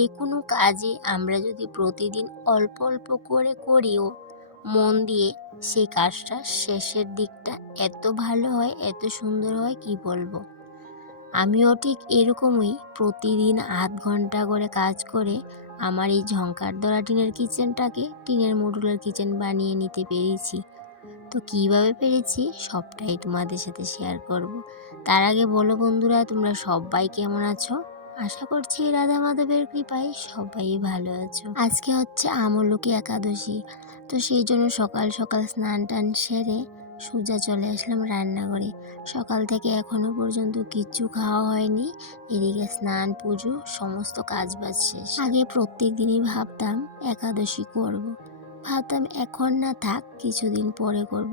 যে কোনো কাজে আমরা যদি প্রতিদিন অল্প অল্প করে করিও মন দিয়ে, সেই কাজটা শেষের দিকটা এত ভালো হয়, এত সুন্দর হয় কি বলবো। আমিও ঠিক এরকমই প্রতিদিন আধ ঘন্টা করে কাজ করে আমার এই ঝংকার ধরা টিনের কিচেনটাকে টিনের মডুলার কিচেন বানিয়ে নিতে পেরেছি। তো কিভাবে পেরেছি সবটাই তোমাদের সাথে শেয়ার করব। তার আগে বলো বন্ধুরা, তোমরা সবাই কেমন আছো? আশা করছি রাধা মাধবের কৃপায় সবাই ভালো আছো। আজকে হচ্ছে আমলকি একাদশী, তো সেই জন্য সকাল সকাল স্নান টান সেরে সোজা চলে আসলাম রান্নাঘরে। সকাল থেকে এখনো পর্যন্ত কিচ্ছু খাওয়া হয়নি, এদিকে স্নান পুজো সমস্ত কাজ বাজ শেষ। আগে প্রত্যেক দিনই ভাবতাম একাদশী করব, ভাবতাম এখন না থাক কিছুদিন পরে করব।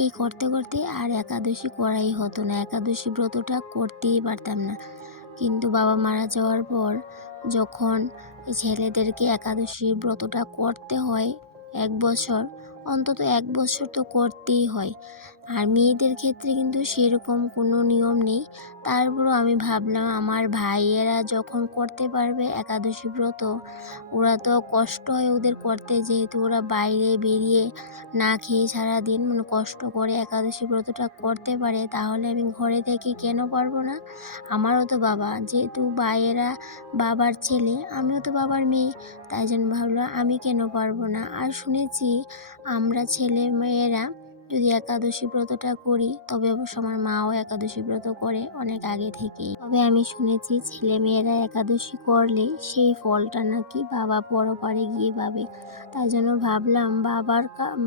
এই করতে করতে আর একাদশী করাই হতো না, একাদশী ব্রতটা করতেই পারতাম না। কিন্তু বাবা মারা যাওয়ার পর যখন ছেলেদেরকে একাদশীর ব্রতটা করতে হয় 1 বছর, অন্তত 1 বছর তো করতেই হয়, আর মেয়েদের ক্ষেত্রে কিন্তু সেরকম কোনো নিয়ম নেই। তারপরও আমি ভাবলাম আমার ভাইয়েরা যখন করতে পারবে একাদশী ব্রত, ওরা তো কষ্ট হয় ওদের করতে, যেহেতু ওরা বাইরে বেরিয়ে না খেয়ে সারাদিন কষ্ট করে একাদশী ব্রতটা করতে পারে, তাহলে আমি ঘরে থেকে কেন পারবো না? আমারও তো বাবা, যেহেতু ভাইয়েরা বাবার ছেলে, আমিও তো বাবার মেয়ে, তাই জন্য ভাবলাম আমি কেন পারবো না। আর শুনেছি আমরা ছেলে মেয়েরা যদি একাদশী ব্রতটা করি, তবে অবশ্য আমার মাও একাদশী ব্রত করে অনেক আগে থেকেই, তবে আমি শুনেছি ছেলে মেয়েরা একাদশী করলে সেই ফলটা নাকি বাবা পরপারে গিয়ে পাবে। তাই জন্য ভাবলাম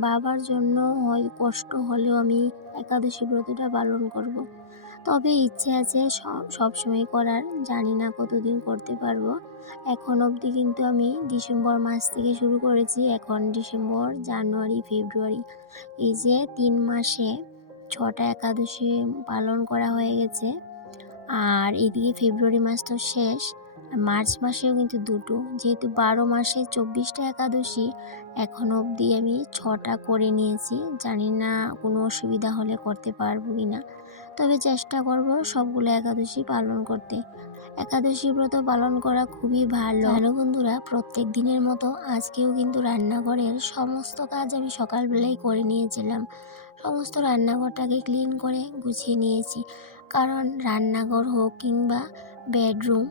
বাবার জন্য হয় কষ্ট হলেও আমি একাদশী ব্রতটা পালন করব। তবে ইচ্ছে আছে সব সময় করার, জানি না কতদিন করতে পারবো। এখন অবধি কিন্তু আমি ডিসেম্বর মাস থেকে শুরু করেছি, এখন ডিসেম্বর, জানুয়ারি, ফেব্রুয়ারি, এই যে 3 মাসে 6টা একাদশী পালন করা হয়ে গেছে। আর এদিকে ফেব্রুয়ারি মাস তো শেষ, মার্চ মাসেও কিন্তু 2টো, যেহেতু 12 মাসে 24টা একাদশী, এখন অবধি আমি 6টা করে নিয়েছি। জানি না কোনো অসুবিধা হলে করতে পারবো কি না, তবে চেষ্টা করব সবগুলো একাদশী পালন করতে। একাদশী ব্রত পালন করা খুবই ভালো জানো বন্ধুরা। প্রত্যেক দিনের মতো আজকেও কিন্তু রান্নাঘরের সমস্ত কাজ আমি সকালবেলায় করে নিয়েছিলাম। সমস্ত রান্নাঘরটাকে ক্লিন করে গুছিয়ে নিয়েছি, কারণ রান্নাঘর হোক কিংবা বেডরুম,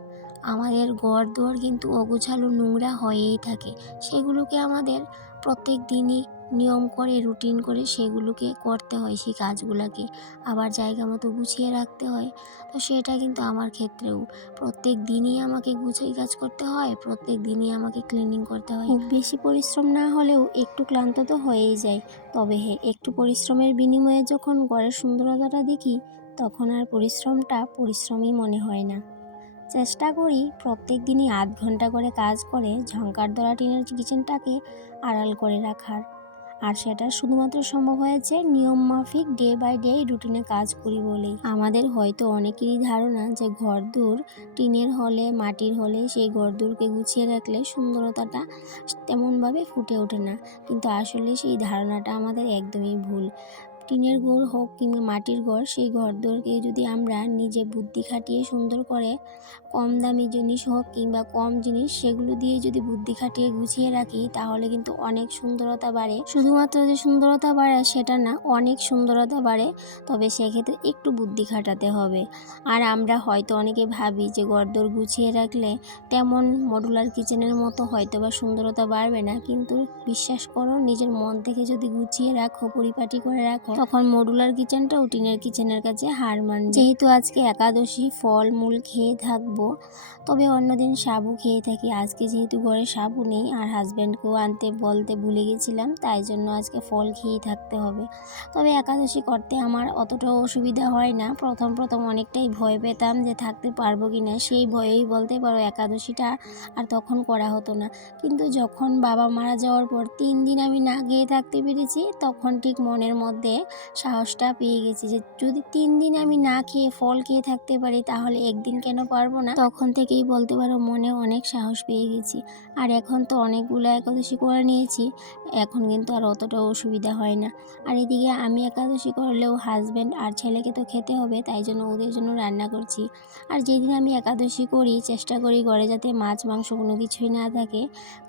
আমাদের ঘর দুয়ার কিন্তু অগোছালো নোংরা হয়েই থাকে। সেগুলোকে আমাদের প্রত্যেক দিনই নিয়ম করে রুটিন করে সেগুলোকে করতে হয়, সেই কাজগুলোকে আবার জায়গা মতো গুছিয়ে রাখতে হয়। তো সেটা কিন্তু আমার ক্ষেত্রেও প্রত্যেক দিনই আমাকে গুছিয়ে কাজ করতে হয়, প্রত্যেক দিনই আমাকে ক্লিনিং করতে হয়। খুব বেশি পরিশ্রম না হলেও একটু ক্লান্ত তো হয়েই যায়, তবে একটু পরিশ্রমের বিনিময়ে যখন ঘরের সুন্দরতাটা দেখি, তখন আর পরিশ্রমটা পরিশ্রমই মনে হয় না। চেষ্টা করি প্রত্যেক দিনই আধ ঘন্টা করে কাজ করে ঝংকার ধরা টিনের কিচেনটাকে আড়াল করে রাখার। আর সেটা শুধুমাত্র সম্ভব হয়েছে নিয়ম মাফিক ডে বাই ডে রুটিনে কাজ করি বলেই। আমাদের হয়তো অনেকেরই ধারণা যে ঘরদোর টিনের হলে, মাটির হলে সেই ঘরদোরকে গুছিয়ে রাখলে সুন্দরতাটা তেমনভাবে ফুটে ওঠে না, কিন্তু আসলে সেই ধারণাটা আমাদের একদমই ভুল। টিনের ঘর হোক কিংবা মাটির ঘর, সেই ঘরদোরকে যদি আমরা নিজে বুদ্ধি খাটিয়ে সুন্দর করে, কম দামি জিনিস হোক কিংবা কম জিনিস, সেগুলো দিয়ে যদি বুদ্ধি খাটিয়ে গুছিয়ে রাখি, তাহলে কিন্তু অনেক সুন্দরতা বাড়ে। শুধুমাত্র যে সুন্দরতা বাড়ে সেটা না, অনেক সুন্দরতা বাড়ে, তবে সেক্ষেত্রে একটু বুদ্ধি খাটাতে হবে। আর আমরা হয়তো অনেকে ভাবি যে ঘরদোর গুছিয়ে রাখলে তেমন মডুলার কিচেনের মতো হয়তো বা সুন্দরতা বাড়বে না, কিন্তু বিশ্বাস করো, নিজের মন থেকে যদি গুছিয়ে রাখো, পরিপাটি করে রাখো, তখন মডুলার কিচেনটাও টিনের কিচেনের কাছে হার মানবে। যেহেতু আজকে একাদশী, ফল মূল খেয়ে থাকবো, তবে অন্যদিন সাবু খেয়ে থাকি। আজকে যেহেতু ঘরে সাবু নেই আর হাজব্যান্ডকেও আনতে বলতে ভুলে গেছিলাম, তাই জন্য আজকে ফল খেয়েই থাকতে হবে। তবে একাদশী করতে আমার অতটাও অসুবিধা হয় না। প্রথম অনেকটাই ভয় পেতাম যে থাকতে পারবো কি না, সেই ভয়েই বলতে পারো একাদশীটা আর তখন করা হতো না। কিন্তু যখন বাবা মারা যাওয়ার পর 3 দিন আমি না খেয়ে থাকতে পেরেছি, তখন ঠিক মনের মধ্যে সাহসটা পেয়ে গেছি যে যদি 3 দিন আমি না খেয়ে ফল খেয়ে থাকতে পারি তাহলে একদিন কেন পারবো না। তখন থেকেই বলতে পারো মনে অনেক সাহস পেয়ে গেছি। আর এখন তো অনেকগুলো একাদশী করে নিয়েছি, এখন কিন্তু আর অতটা অসুবিধা হয় না। আর এদিকে আমি একাদশী করলেও হাজব্যান্ড আর ছেলেকে তো খেতে হবে, তাই জন্য ওদের জন্য রান্না করছি। আর যেদিন আমি একাদশী করি চেষ্টা করি ঘরে যাতে মাছ মাংস কোনো কিছুই না থাকে,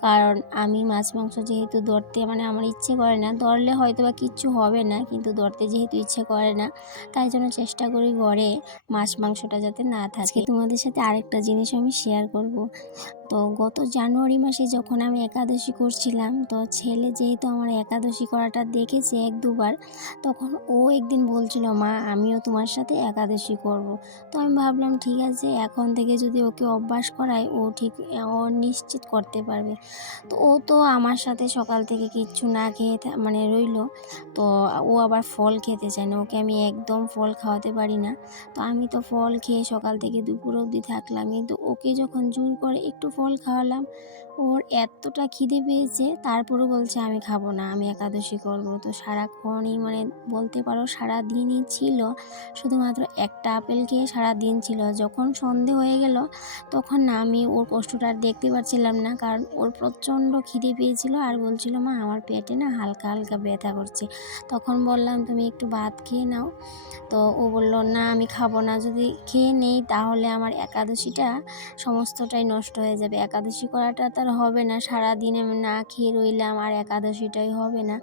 কারণ আমি মাছ মাংস যেহেতু ধরতে আমার ইচ্ছে করে না, ধরলে হয়তো বা কিচ্ছু হবে না, কিন্তু ধরতে যেহেতু ইচ্ছে করে না তাই জন্য চেষ্টা করি ঘরে মাছ মাংসটা যাতে না থাকে। তোমাদের সাথে আরেকটা জিনিস আমি শেয়ার করব। তো গত জানুয়ারি মাসে যখন আমি একাদশী করছিলাম, তো ছেলে যেহেতু আমার একাদশী করাটা দেখেছে 1-2 বার, তখন ও একদিন বলছিল, মা আমিও তোমার সাথে একাদশী করব। তো আমি ভাবলাম ঠিক আছে, এখন থেকে যদি ওকে অভ্যাস করাই ও ঠিক ও নিশ্চিত করতে পারবে। তো ও তো আমার সাথে সকাল থেকে কিচ্ছু না খেয়ে রইলো। তো ও আবার ফল খেতে চায় না, ওকে আমি একদম ফল খাওয়াতে পারি না। তো আমি তো ফল খেয়ে সকাল থেকে দুপুর অবধি থাকলাম, কিন্তু ওকে যখন জোর করে একটু ফল খাওয়ালাম, ওর এতটা খিদে পেয়েছে, তারপরেও বলছে আমি খাবো না, আমি একাদশী করব। তো সারাক্ষণই বলতে পারো সারাদিনই ছিল, শুধুমাত্র একটা আপেল খেয়ে সারাদিন ছিল। যখন সন্ধে হয়ে গেল তখন না আমি ওর কষ্টটা আর দেখতে পারছিলাম না, কারণ ওর প্রচণ্ড খিদে পেয়েছিল আর বলছিল, মা আমার পেটে না হালকা হালকা ব্যথা করছে। তখন বললাম তুমি একটু ভাত খেয়ে নাও। তো ও বলল, না আমি খাবো না, যদি খেয়ে নেই তাহলে আমার একাদশীটা সমস্তটাই নষ্ট হয়ে যাবে, একাদশী করাটা তার হবে না, সারাদিন আমি না খেয়ে রইলাম আর একাদশীটাই হবে না।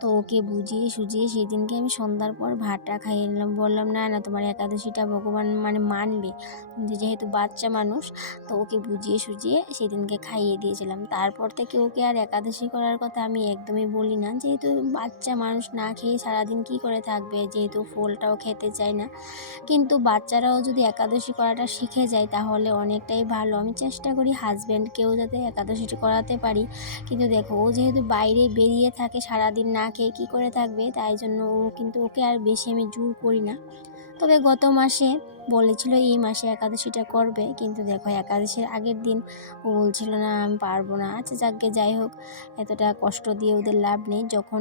তো ওকে বুঝিয়ে সুঝিয়ে সেদিনকে আমি সন্ধ্যার পর ভাতটা খাইয়ে নিলাম। বললাম, না না তোমার একাদশীটা ভগবান মানবে, কিন্তু যেহেতু বাচ্চা মানুষ, তো ওকে বুঝিয়ে সুঝিয়ে সেদিনকে খাইয়ে দিয়েছিলাম। তারপর থেকে ওকে আর একাদশী করার কথা আমি একদমই বলি না, যেহেতু বাচ্চা মানুষ না খেয়ে সারাদিন কী করে থাকবে, যেহেতু ফলটাও খেতে চায় না। কিন্তু বাচ্চারাও যদি একাদশী করাটা শিখে যায় তাহলে অনেকটাই ভালো। আমি চেষ্টা করি হাজব্যান্ডকেও যাতে একাদশীটি করাতে পারি, কিন্তু দেখো ও যেহেতু বাইরে বেরিয়ে থাকে সারাদিন না খেয়ে কী করে থাকবে, তাই জন্য ওকে আর বেশি আমি জোর করি না। তবে গত মাসে বলেছিল এই মাসে একাদশীটা করবে, কিন্তু দেখো একাদশীর আগের দিন ও বলছিল, না আমি পারবো না। আচ্ছা যাকগে, যাই হোক, এতটা কষ্ট দিয়ে ওদের লাভ নেই, যখন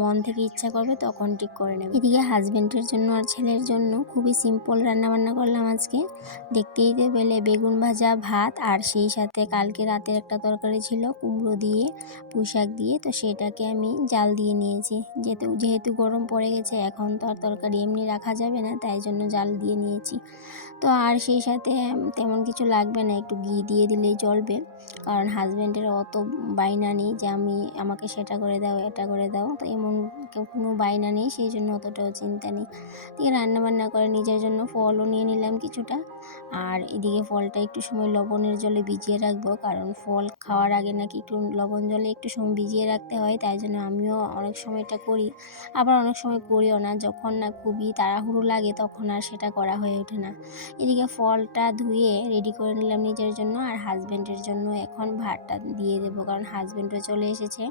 মন থেকে ইচ্ছা করবে তখন ঠিক করে নেবে। এদিকে হাজব্যান্ডের জন্য আর ছেলের জন্য খুবই সিম্পল রান্নাবান্না করলাম আজকে। দেখতেই তো পেলে বেগুন ভাজা, ভাত, আর সেই সাথে কালকে রাতের একটা তরকারি ছিল কুমড়ো দিয়ে পুঁই শাক দিয়ে, তো সেটাকে আমি জাল দিয়ে নিয়েছি। যেহেতু গরম পড়ে গেছে, এখন তো আর তরকারি এমনি রাখা যাবে না, তাই জন্য জাল দিয়ে নিয়েছি। তো আর সেই সাথে তেমন কিছু লাগবে না, একটু ঘি দিয়ে দিলেই চলবে, কারণ হাজব্যান্ডের অত বায়না নেই যে আমাকে সেটা করে দাও এটা করে দাও, তো এমন কোনো বায়না নেই, সেই জন্য অতটাও চিন্তা নেই। এদিকে রান্নাবান্না করে নিজের জন্য ফলও নিয়ে নিলাম কিছুটা, আর এদিকে ফলটা একটু সময় লবণের জলে ভিজিয়ে রাখবো, কারণ ফল খাওয়ার আগে নাকি একটু লবণ জলে একটু সময় ভিজিয়ে রাখতে হয়, তাই জন্য আমিও অনেক সময় এটা করি, আবার অনেক সময় করিও না। যখন না খুবই তাড়াহুড়ো লাগে তখন আর সেটা করা হয়ে ওঠে না। এদিকে ফলটা ধুয়ে রেডি করে নিলাম নিজের জন্য, আর হাজব্যান্ডের জন্য এখন ভাতটা দিয়ে দেবো, কারণ হাজব্যান্ডও চলে এসেছে।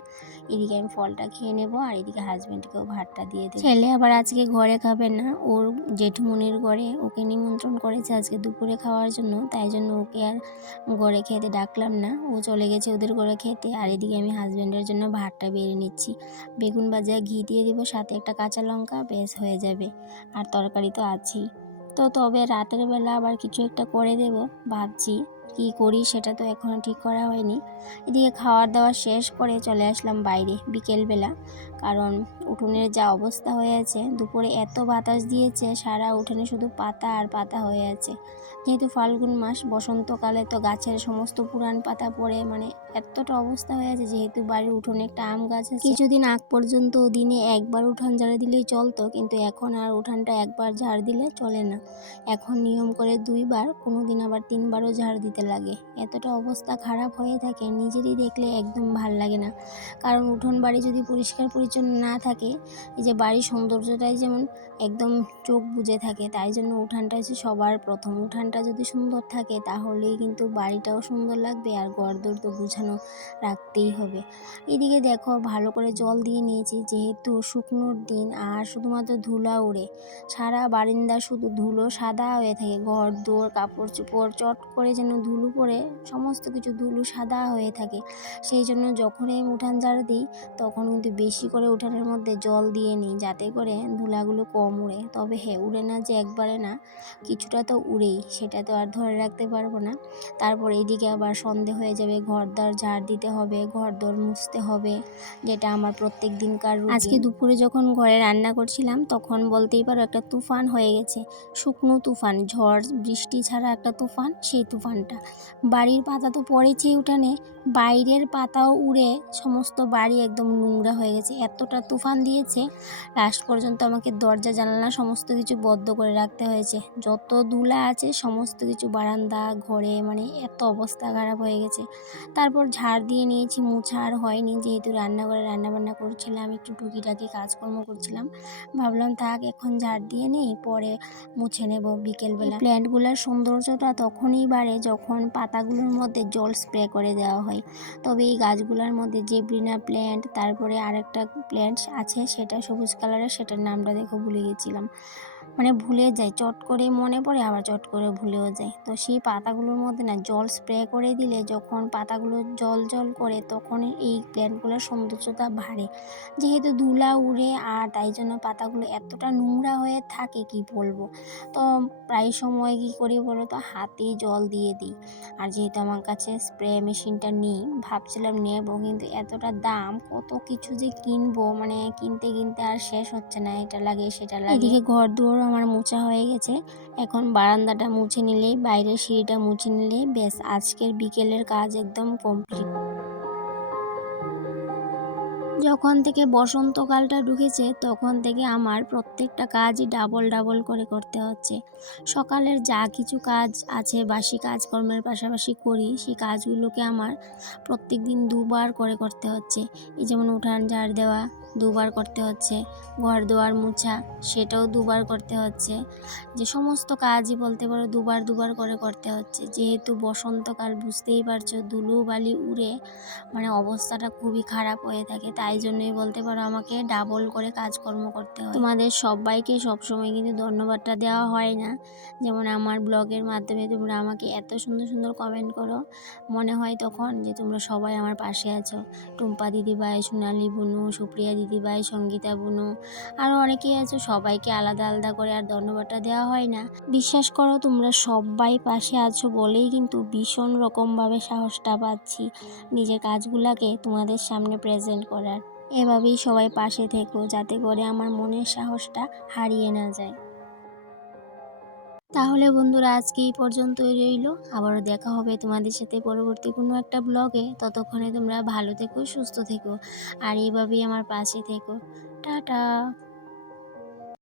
এদিকে আমি ফলটা খেয়ে নেব, আর এদিকে হাজব্যান্ডকেও ভাতটা দিয়ে দেবো। ছেলে আবার আজকে ঘরে খাবে না, ওর জেঠুমনির ঘরে ওকে নিমন্ত্রণ করেছে আজকে দুপুরে খাওয়ার জন্য, তাই জন্য ওকে আর ঘরে খেতে ডাকলাম না, ও চলে গেছে ওদের ঘরে খেতে। আর এদিকে আমি হাজব্যান্ডের জন্য ভাতটা বেড়ে নিচ্ছি, বেগুন ভাজা, ঘি দিয়ে দেবো, সাথে একটা কাঁচা লঙ্কা, বেশ হয়ে যাবে। আর তরকারি তো আছেই। তো তবে রাতের বেলা আবার কিছু একটা করে দেব ভাবছি, কি করি সেটা তো এখনও ঠিক করা হয়নি। এদিকে খাওয়া দাওয়া শেষ করে চলে আসলাম বাইরে বিকেলবেলা, কারণ উঠোনের যা অবস্থা হয়ে আছে, দুপুরে এত বাতাস দিয়েছে, সারা উঠোনে শুধু পাতা আর পাতা হয়ে আছে। যেহেতু ফাল্গুন মাস, বসন্তকালে তো গাছের সমস্ত পুরান পাতা পড়ে এতটা অবস্থা হয়ে আছে। যেহেতু বাড়ির উঠোনে একটা আম গাছ আছে, কিছুদিন আগ পর্যন্ত দিনে একবার উঠান ঝাড় দিলেই চলতো, কিন্তু এখন আর উঠানটা একবার ঝাড় দিলে চলে না, এখন নিয়ম করে 2 বার, কোনো দিন আবার 3বারও ঝাড় দিতে লাগে। এতটা অবস্থা খারাপ হয়ে থাকে, নিজেরই দেখলে একদম ভাল লাগে না, কারণ উঠোন বাড়ি যদি পরিষ্কার পরিচ্ছন্ন না থাকে, এই যে বাড়ির সৌন্দর্যটাই যেমন একদম চোখ বুজে থাকে, তাই জন্য উঠানটা হচ্ছে সবার প্রথম। উঠানটা যদি সুন্দর থাকে তাহলেই কিন্তু বাড়িটাও সুন্দর লাগবে, আর ঘরদোর তো গুছানো পরিচ্ছন্ন রাখতেই হবে। এদিকে দেখো ভালো করে জল দিয়ে নিয়েছি, যেহেতু শুকনোর দিন আর শুধুমাত্র ধুলা উড়ে, সারা বারান্দা শুধু ধুলো সাদা হয়ে থাকে, ঘর দোর কাপড় চোপড় চট করে যেন ধুলো পড়ে সমস্ত কিছু ধুলো সাদা হয়ে থাকে। সেই জন্য যখনই আমি উঠান ঝাড় দিই তখন কিন্তু বেশি করে উঠানের মধ্যে জল দিয়ে নিই, যাতে করে ধুলাগুলো কম উড়ে। তবে হ্যাঁ, উড়ে না যে একবারে না, কিছুটা তো উড়েই, সেটা তো আর ধরে রাখতে পারবো না। তারপর এইদিকে আবার সন্ধে হয়ে যাবে, ঘরদোর ঝাড় দিতে হবে, ঘরদোর মুছতে হবে, যেটা আমার প্রত্যেক দিনকার রুটিন। আজকে দুপুরে যখন ঘরে রান্না করছিলাম তখন বলতেই পারো একটা তুফান হয়ে গেছে, শুকনো তুফান, ঝড় বৃষ্টি ছাড়া একটা তুফান। সেই তুফানটা, বাড়ির পাতা তো পড়েছেই উঠানে, বাইরের পাতাও উড়ে সমস্ত বাড়ি একদম নোংরা হয়ে গেছে, এতটা তুফান দিয়েছে। লাস্ট পর্যন্ত আমাকে দরজা জানালা সমস্ত কিছু বন্ধ করে রাখতে হয়েছে, যত ধুলা আছে সমস্ত কিছু বারান্দা ঘরে, মানে এত অবস্থা খারাপ হয়ে গেছে। তারপর ঝাড় দিয়ে নিয়েছি, মোছা আর হয়নি, যেহেতু রান্নাঘরে রান্নাবান্না করছিলাম, একটু টুকিটাকি কাজকর্ম করছিলাম, ভাবলাম থাক এখন ঝাড় দিয়ে নেই, পরে মুছে নেব বিকেলবেলা। প্ল্যান্টগুলোর সৌন্দর্যটা তখনই বাড়ে যখন পাতাগুলোর মধ্যে জল স্প্রে করে দেওয়া হয়। তবে এই গাছগুলোর মধ্যে জেব্রিনা প্ল্যান্ট, তারপরে আরেকটা প্ল্যান্ট আছে সেটা সবুজ কালারের, সেটার নামটা দেখো ভুলে গেছিলাম, মানে ভুলে যাই, চট করে মনে পড়ে আবার চট করে ভুলেও যাই। তো সেই পাতাগুলোর মধ্যে না জল স্প্রে করে দিলে যখন পাতাগুলো জল জল করে তখন এই প্ল্যান্টগুলোর সৌন্দর্যতা বাড়ে, যেহেতু ধুলা উড়ে, আর তাই জন্য পাতাগুলো এতটা নোংরা হয়ে থাকে কি বলবো। তো প্রায় সময় কী করি বলো তো, হাতেই জল দিয়ে দিই। আর যেহেতু আমার কাছে স্প্রে মেশিনটা নেই, ভাবছিলাম নেবো, কিন্তু এতটা দাম, কত কিছু যে কিনবো, মানে কিনতে কিনতে আর শেষ হচ্ছে না, এটা লাগে সেটা লাগে। এদিকে ঘর দুয়ারও আমার মোছা হয়ে গেছে, এখন বারান্দাটা মুছে নিলেই, বাইরের সিঁড়িটা মুছে নিলেই ব্যাস, আজকের বিকেলের কাজ একদম কমপ্লিট। যখন থেকে বসন্তকালটা ঢুকেছে তখন থেকে আমার প্রত্যেকটা কাজই ডাবল ডাবল করে করতে হচ্ছে। সকালের যা কিছু কাজ আছে বাসি কাজকর্মের পাশাপাশি করি, সেই কাজগুলোকে আমার প্রত্যেক দিন দুবার করে করতে হচ্ছে। এই যেমন উঠান ঝাড় দেওয়া দুবার করতে হচ্ছে, ঘর দুয়ার মোছা সেটাও দুবার করতে হচ্ছে, যে সমস্ত কাজই বলতে পারো দুবার দুবার করে করতে হচ্ছে। যেহেতু বসন্তকাল, বুঝতেই পারছো, ধুলো বালি উড়ে মানে অবস্থাটা খুবই খারাপ হয়ে থাকে, তাই জন্যই বলতে পারো আমাকে ডাবল করে কাজকর্ম করতে হয়। তোমাদের সবাইকে সবসময় কিন্তু ধন্যবাদটা দেওয়া হয় না, যেমন আমার ব্লগের মাধ্যমে তোমরা আমাকে এত সুন্দর সুন্দর কমেন্ট করো, মনে হয় তখন যে তোমরা সবাই আমার পাশে আছো। টুম্পা দিদিভাই, সোনালি বুনু, সুপ্রিয়া দিদিভাই, সঙ্গীতা বুনু, আরও অনেকেই আছো, সবাইকে আলাদা আলাদা করে আর ধন্যবাদটা দেওয়া হয় না। বিশ্বাস করো তোমরা সবাই পাশে আছো বলেই কিন্তু ভীষণ রকমভাবে সাহসটা পাচ্ছি নিজের কাজগুলোকে তোমাদের সামনে প্রেজেন্ট করার। এভাবেই সবাই পাশে থেকো, যাতে করে আমার মনের সাহসটা হারিয়ে না যায়। তাহলে বন্ধুরা আজকে এই পর্যন্তই রইলো, আবারও দেখা হবে তোমাদের সাথে পরবর্তী কোনো একটা ব্লগে। ততক্ষণে তোমরা ভালো থেকো, সুস্থ থেকো, আর এইভাবেই আমার পাশে থেকো। টাটা।